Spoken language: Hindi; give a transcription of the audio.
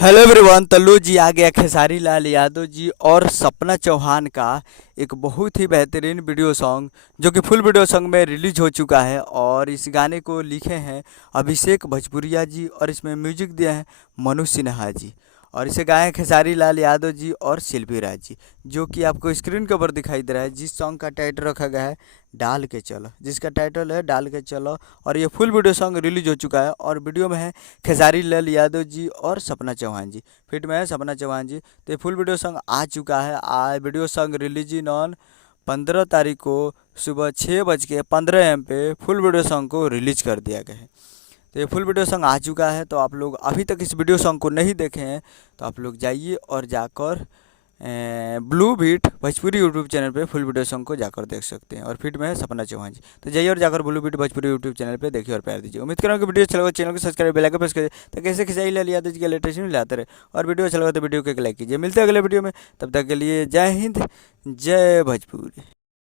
Hello everyone. तल्लू जी आ गया खेसारी लाल यादव जी और सपना चौहान का एक बहुत ही बेहतरीन वीडियो सॉन्ग जो कि फुल वीडियो सॉन्ग में रिलीज हो चुका है। और इस गाने को लिखे हैं अभिषेक भोजपुरिया जी और इसमें म्यूजिक दिया है मनु सिन्हा जी। और इसे गाए हैं खेसारी लाल यादव जी और शिल्पी राज जी, जो कि आपको स्क्रीन के ऊपर दिखाई दे रहा है। जिस सॉन्ग का टाइटल रखा गया है डाल के चलो, जिसका टाइटल है डाल के चलो। और ये फुल वीडियो सॉन्ग रिलीज हो चुका है और वीडियो में है खेसारी लाल यादव जी और सपना चौहान जी, फिट में है सपना चौहान जी। तो ये फुल वीडियो सॉन्ग आ चुका है। Video song release in on 15 तारीख को सुबह 6:15 AM पे फुल वीडियो सॉन्ग को रिलीज कर दिया गया है। तो ये फुल वीडियो सॉन्ग आ चुका है। तो आप लोग अभी तक इस वीडियो सॉन्ग को नहीं देखे हैं तो आप लोग जाइए और जाकर Blue Beat Bhojpuri YouTube channel पे फुल वीडियो सॉन्ग को जाकर देख सकते हैं। और फिट में है सपना चौहान जी। तो जाइए और जाकर Blue Beat Bhojpuri YouTube channel पे देखिए और प्यार दीजिए। उम्मीद करूँ कि वीडियो अच्छा लगा, चैनल को सब्सक्राइब बेल आइकन प्रेस करिए ताकि ऐसे खिंचाई लाल यादव जी के लेटेस्ट में लाते रहे। और वीडियो अच्छा लगा तो वीडियो को एक लाइक कीजिए। मिलते हैं अगले वीडियो में, तब तक के लिए जय हिंद जय भोजपुरी।